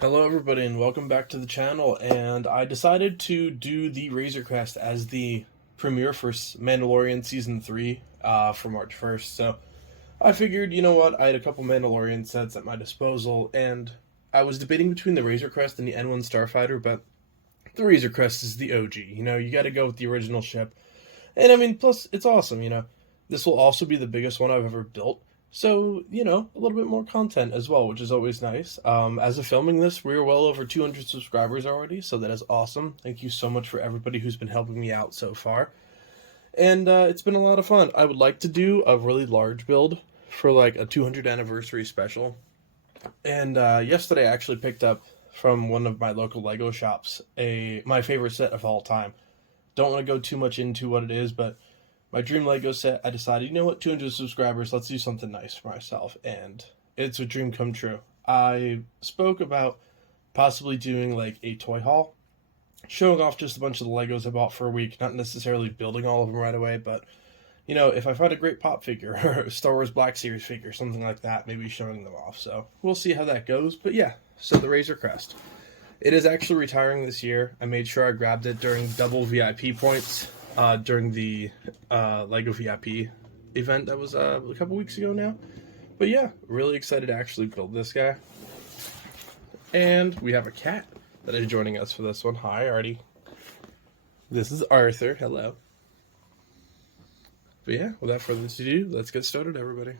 Hello, everybody, and welcome back to the channel. And I decided to do the Razor Crest as the premiere for Mandalorian Season 3 for March 1st. So I figured, you know what, I had a couple Mandalorian sets at my disposal, and I was debating between the Razor Crest and the N1 Starfighter, but the Razor Crest is the OG. You got to go with the original ship. And I mean, plus, it's awesome. This will also be the biggest one I've ever built. So, a little bit more content as well, which is always nice. As of filming this, we're well over 200 subscribers already, so that is awesome. Thank you so much for everybody who's been helping me out so far. And it's been a lot of fun. I would like to do a really large build for like a 200 anniversary special. And yesterday I actually picked up from one of my local Lego shops my favorite set of all time. Don't want to go too much into what it is, but my dream Lego set, I decided, 200 subscribers, let's do something nice for myself, and it's a dream come true. I spoke about possibly doing like a toy haul, showing off just a bunch of the Legos I bought for a week, not necessarily building all of them right away, but, if I find a great pop figure, or a Star Wars Black Series figure, something like that, maybe showing them off, so we'll see how that goes, but yeah, so the Razor Crest. It is actually retiring this year. I made sure I grabbed it during double VIP points, during the Lego VIP event that was a couple weeks ago now. But yeah, really excited to actually build this guy. And we have a cat that is joining us for this one. Hi, Artie. This is Arthur. Hello. But yeah, without further ado, let's get started, everybody.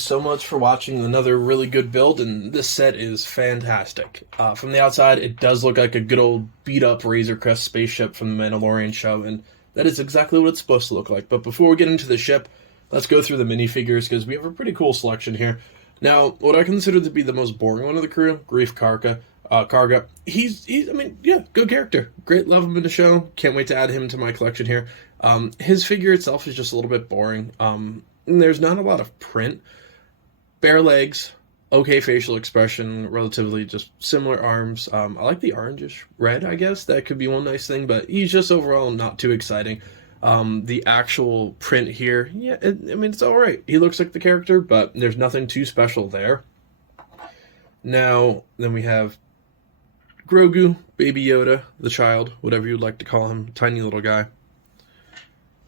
so much for watching another really good build, and this set is fantastic. From the outside, it does look like a good old beat-up Razor Crest spaceship from the Mandalorian show, and that is exactly what it's supposed to look like. But before we get into the ship, let's go through the minifigures, because we have a pretty cool selection here. Now, what I consider to be the most boring one of the crew, Grief Karga. He's I mean, yeah, good character. Great, love him in the show. Can't wait to add him to my collection here. His figure itself is just a little bit boring. And there's not a lot of print. Bare legs, okay facial expression, relatively just similar arms. I like the orangish red, I guess. That could be one nice thing, but he's just overall not too exciting. The actual print here, yeah, I mean, it's alright. He looks like the character, but there's nothing too special there. Now, then we have Grogu, Baby Yoda, the child, whatever you'd like to call him, tiny little guy.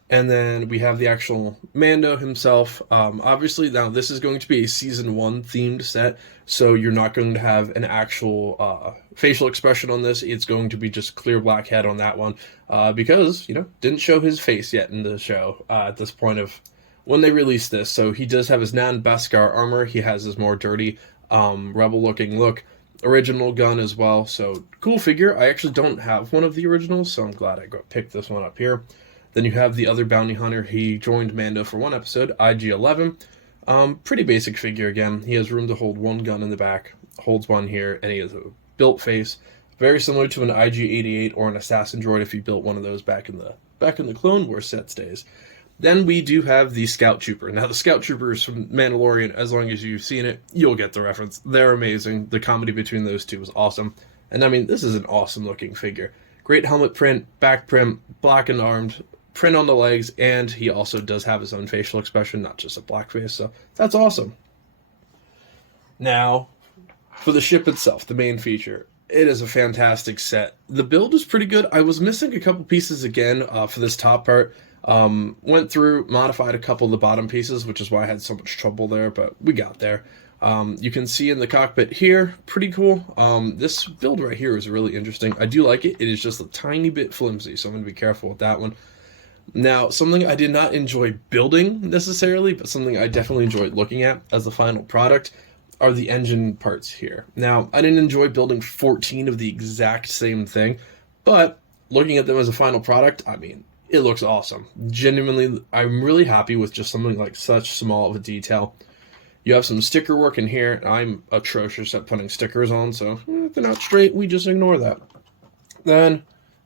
And then we have the actual Mando himself. Obviously, now this is going to be a Season 1 themed set, so you're not going to have an actual facial expression on this. It's going to be just clear black head on that one, because, you know, didn't show his face yet in the show at this point of when they released this. So he does have his Beskar armor. He has his more dirty, rebel-looking look. Original gun as well, so cool figure. I actually don't have one of the originals, so I'm glad I picked this one up here. Then you have the other bounty hunter. He joined Mando for one episode, IG-11. Pretty basic figure again. He has room to hold one gun in the back, holds one here, and he has a built face. Very similar to an IG-88 or an Assassin Droid if you built one of those back in the Clone Wars set days. Then we do have the Scout Trooper. Now, the Scout Troopers from Mandalorian, as long as you've seen it, you'll get the reference. They're amazing. The comedy between those two was awesome. And, I mean, this is an awesome-looking figure. Great helmet print, back print, black and armed, print on the legs, and he also does have his own facial expression, not just a black face, so that's awesome. Now, for the ship itself, the main feature, it is a fantastic set. The build is pretty good. I was missing a couple pieces again for this top part. Went through, modified a couple of the bottom pieces, which is why I had so much trouble there, but we got there. You can see in the cockpit here, pretty cool. This build right here is really interesting. I do like it. It is just a tiny bit flimsy, so I'm going to be careful with that one. Now, something I did not enjoy building necessarily, but something I definitely enjoyed looking at as the final product are the engine parts here. Now, I didn't enjoy building 14 of the exact same thing, but looking at them as a final product, I mean, it looks awesome. Genuinely, I'm really happy with just something like such small of a detail. You have some sticker work in here. I'm atrocious at putting stickers on, so if they're not straight, we just ignore that. Then,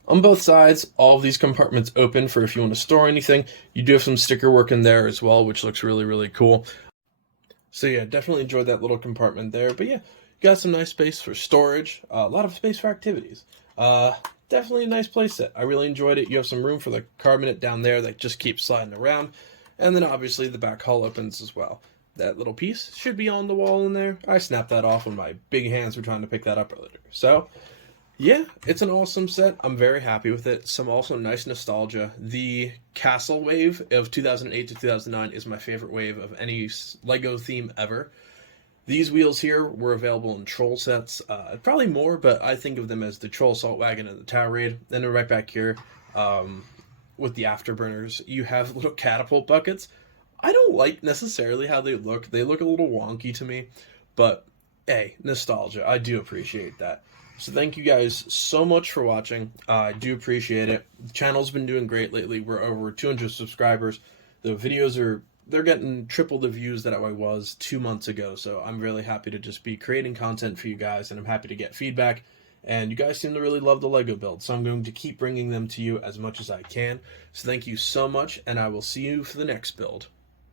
on both sides, all of these compartments open for if you want to store anything. You do have some sticker work in there as well, which looks really, really cool. So yeah, definitely enjoyed that little compartment there. But yeah, you got some nice space for storage, a lot of space for activities. Definitely a nice playset. I really enjoyed it. You have some room for the carbonate down there that just keeps sliding around. And then obviously the back hull opens as well. That little piece should be on the wall in there. I snapped that off when my big hands were trying to pick that up earlier. So yeah, it's an awesome set. I'm very happy with it. Some also nice nostalgia. The castle wave of 2008 to 2009 is my favorite wave of any LEGO theme ever. These wheels here were available in Troll sets. Probably more, but I think of them as the Troll Salt Wagon and the Tower Raid. Then right back here with the Afterburners, you have little catapult buckets. I don't like necessarily how they look. They look a little wonky to me, but hey, nostalgia. I do appreciate that. So thank you guys so much for watching. I do appreciate it. The channel's been doing great lately. We're over 200 subscribers. The videos they're getting triple the views that I was 2 months ago. So I'm really happy to just be creating content for you guys, and I'm happy to get feedback. And you guys seem to really love the LEGO build, so I'm going to keep bringing them to you as much as I can. So thank you so much, and I will see you for the next build.